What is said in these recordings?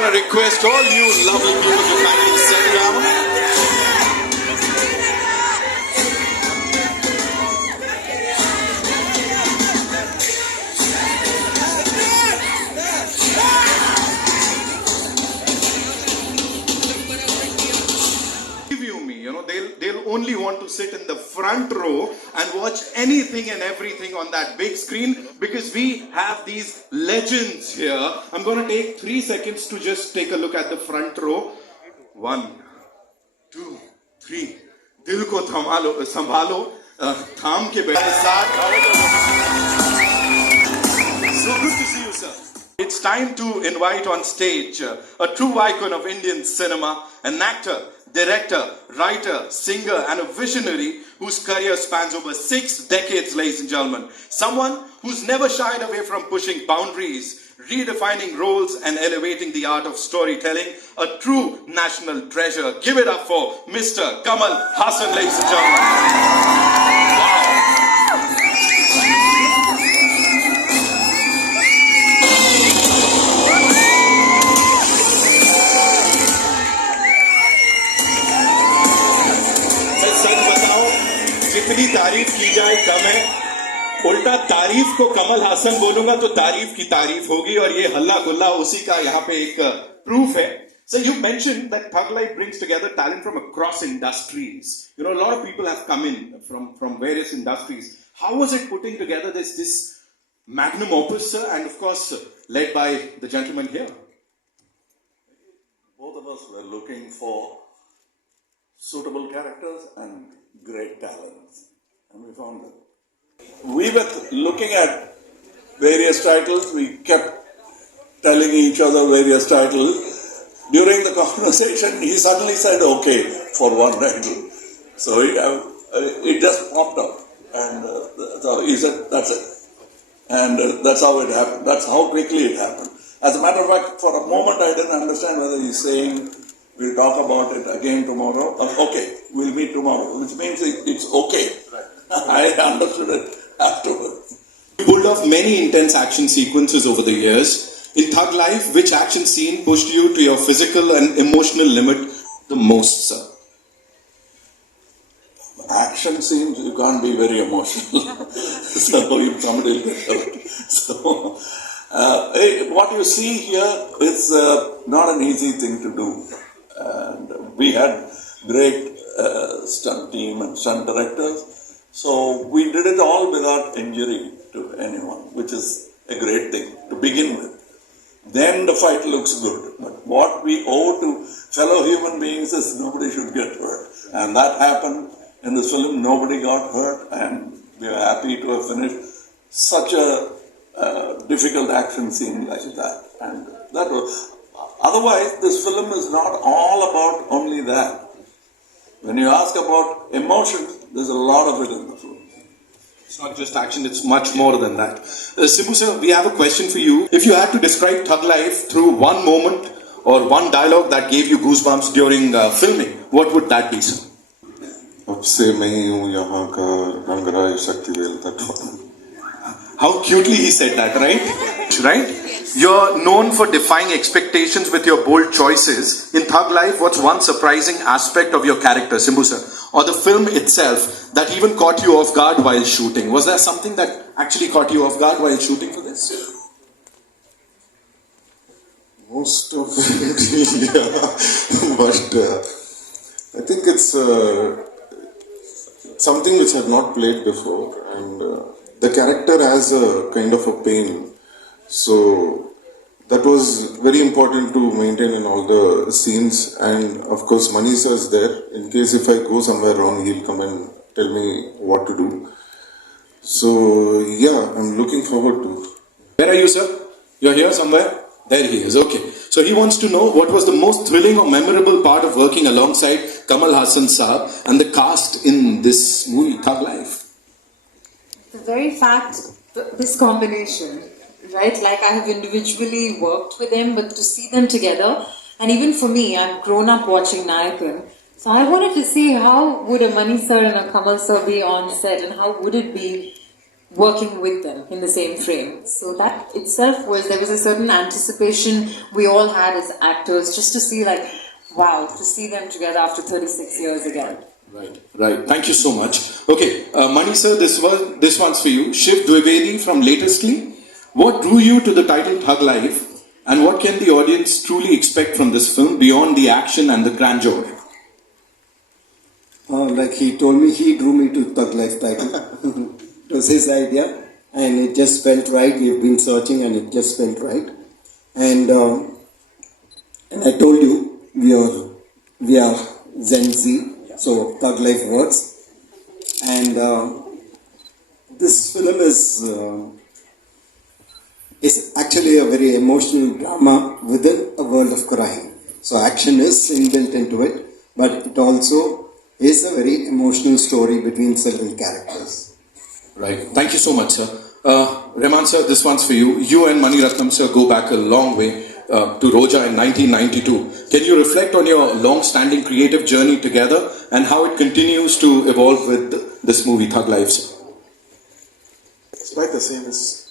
going to request all you lovely people to kindly settle down. They'll only want to sit in the front row and watch anything and everything on that big screen because we have these legends here. I'm going to take 3 seconds to just take a look at the front row. 1, 2, 3. Dil ko sambhalo, tham ke So good to see you, sir. It's time to invite on stage a true icon of Indian cinema, an actor, director, writer, singer, and a visionary whose career spans over 6 decades, ladies and gentlemen. Someone who's never shied away from pushing boundaries, redefining roles, and elevating the art of storytelling. A true national treasure. Give it up for Mr. Kamalhaasan, ladies and gentlemen. जितनी तारीफ की जाए कम है उल्टा तारीफ को कमल हासन बोलूंगा तो तारीफ की तारीफ होगी और ये हल्ला गुल्ला उसी का यहाँ पे एक प्रूफ है. So you mentioned that Thug Life brings together talent from across industries. You know, a lot of people have come in from various industries. How was it putting together this magnum opus, sir, and of course led by the gentleman here? Both of us were looking for suitable characters and great talents, and we found them. We were looking at various titles. We kept telling each other various titles. During the conversation, he suddenly said, okay, for one title. So it just popped up. And so he said, that's it. And that's how it happened. That's how quickly it happened. As a matter of fact, for a moment I didn't understand whether he's saying, we'll talk about it again tomorrow. Okay, we'll meet tomorrow, which means it's okay. Right. I understood it afterwards. You pulled off many intense action sequences over the years. In Thug Life, which action scene pushed you to your physical and emotional limit the most, sir? Action scenes, you can't be very emotional. So if somebody will get hurt. So what you see here is not an easy thing to do. And we had great stunt team and stunt directors. So we did it all without injury to anyone, which is a great thing to begin with. Then the fight looks good. But what we owe to fellow human beings is nobody should get hurt. And that happened in this film. Nobody got hurt, and we are happy to have finished such a difficult action scene like that. And that was... Otherwise, this film is not all about only that. When you ask about emotion, there's a lot of it in the film. It's not just action, it's much more than that. Simbu sir, we have a question for you. If you had to describe Thug Life through one moment or one dialogue that gave you goosebumps during filming, what would that be, sir? How cutely he said that, right? Right? You're known for defying expectations with your bold choices. In Thug Life, what's one surprising aspect of your character, Simbu sir, or the film itself that even caught you off guard while shooting? Was there something that actually caught you off guard while shooting for this? Most of it, yeah. But I think it's something which I've not played before, and the character has a kind of a pain. So that was very important to maintain in all the scenes, and of course Manish is there. In case if I go somewhere wrong, he'll come and tell me what to do. So yeah, I'm looking forward to. Where are you, sir? You're here somewhere? There he is, okay. So he wants to know what was the most thrilling or memorable part of working alongside Kamal Haasan Sahab and the cast in this movie, Thug Life? The very fact, this combination, right? Like I have individually worked with them, but to see them together, and even for me, I've grown up watching Nayakan. So I wanted to see how would a Mani sir and a Kamal sir be on set, and how would it be working with them in the same frame. So that itself there was a certain anticipation we all had as actors just to see like, wow, to see them together after 36 years again. Right. Thank you so much. Okay, Mani sir, this one's for you. Shiv Dwivedi from Latestly. What drew you to the title Thug Life, and what can the audience truly expect from this film beyond the action and the grandeur? Like he told me, he drew me to Thug Life title. It was his idea, and it just felt right. We've been searching, and it just felt right. And I told you, we are Gen Z, so Thug Life works. And this film is actually a very emotional drama within a world of crime. So action is inbuilt into it, but it also is a very emotional story between several characters. Right. Thank you so much, sir. Arrehman sir, this one's for you. You and Maniratnam sir go back a long way to Roja in 1992. Can you reflect on your long-standing creative journey together and how it continues to evolve with this movie, Thug Life, sir? It's quite the same.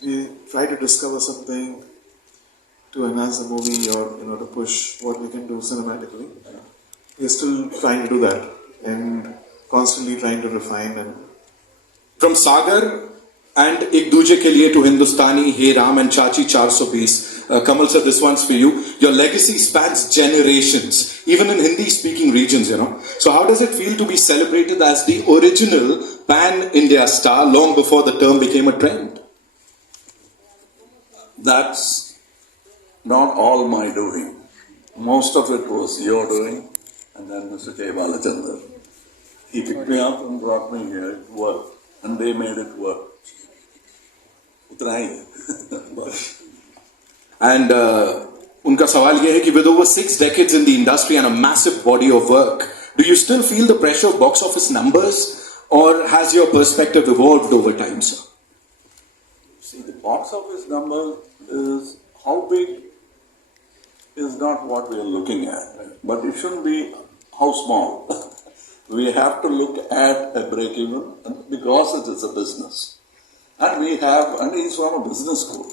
We try to discover something to enhance the movie or to push what we can do cinematically. We're still trying to do that and constantly trying to refine. And from Sagar and Ek Duje Ke Liye to Hindustani, Hey Ram and Chachi 420. Kamal sir, this one's for you. Your legacy spans generations, even in Hindi-speaking regions, So how does it feel to be celebrated as the original pan-India star long before the term became a trend? That's not all my doing. Most of it was your doing, and then Mr. K. Balachandar. He picked me up and brought me here. It worked, and they made it work. And उनका सवाल ये है कि with over 6 decades in the industry and a massive body of work, do you still feel the pressure of box office numbers, or has your perspective evolved over time, sir? See, the box office number is how big is not what we are looking at, but it shouldn't be how small. We have to look at a break-even because it is a business. And he's from a business school.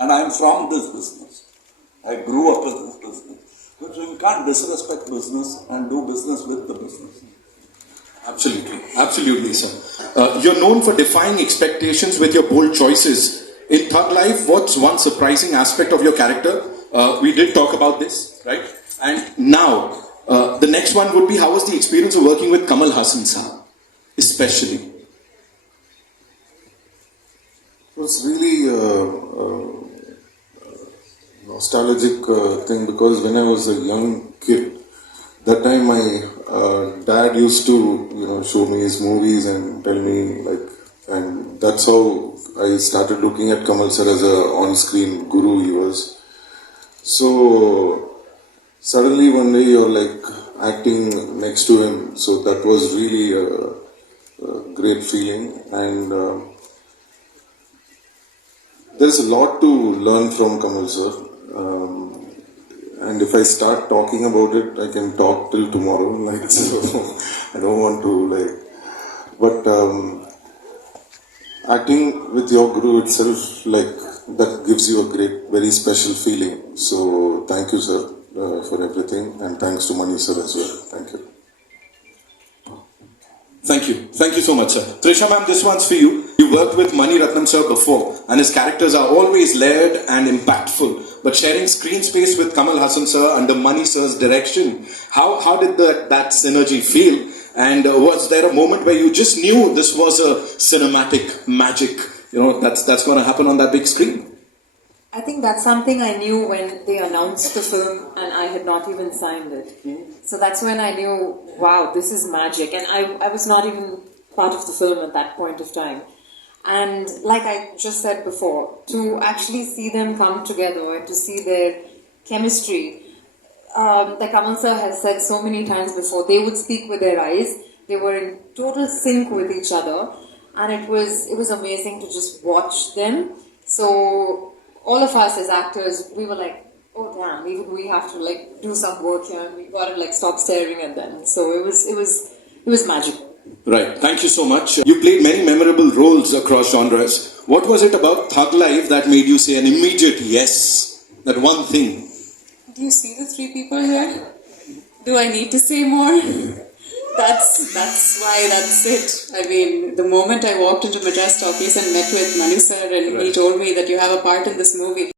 And I'm from this business. I grew up in this business. So you can't disrespect business and do business with the business. Absolutely, sir. You're known for defying expectations with your bold choices. In Thug Life, what's one surprising aspect of your character? We did talk about this, right? And now, the next one would be, how was the experience of working with Kamalhaasan sir, especially? It was really nostalgic thing, because when I was a young kid, that time my dad used to show me his movies and tell me and that's how I started looking at Kamal sir as a on-screen guru he was. So suddenly one day you're acting next to him, so that was really a great feeling. And there's a lot to learn from Kamal sir, and if I start talking about it, I can talk till tomorrow. So I don't want to but acting with your guru itself, that gives you a great, very special feeling. So thank you, sir, for everything, and thanks to Mani sir as well. Thank you. Thank you so much, sir. Trisha ma'am, this one's for you. You worked with Maniratnam sir before, and his characters are always layered and impactful. But sharing screen space with Kamalhaasan sir under Mani sir's direction, how did that synergy feel? And was there a moment where you just knew this was a cinematic magic, that's going to happen on that big screen? I think that's something I knew when they announced the film and I had not even signed it. So that's when I knew, wow, this is magic. And I was not even part of the film at that point of time. And like I just said before, to actually see them come together and to see their chemistry, like Kamal sir has said so many times before, they would speak with their eyes. They were in total sync with each other. And it was amazing to just watch them. So all of us as actors, we were like, oh damn, even we have to do some work here, and we gotta stop staring at them. So it was magic. Right. Thank you so much. You played many memorable roles across genres. What was it about Thug Life that made you say an immediate yes? That one thing. Do you see the three people here? Do I need to say more? That's why that's it. I mean, the moment I walked into Madras Talkies and met with Manu sir and he told me that you have a part in this movie.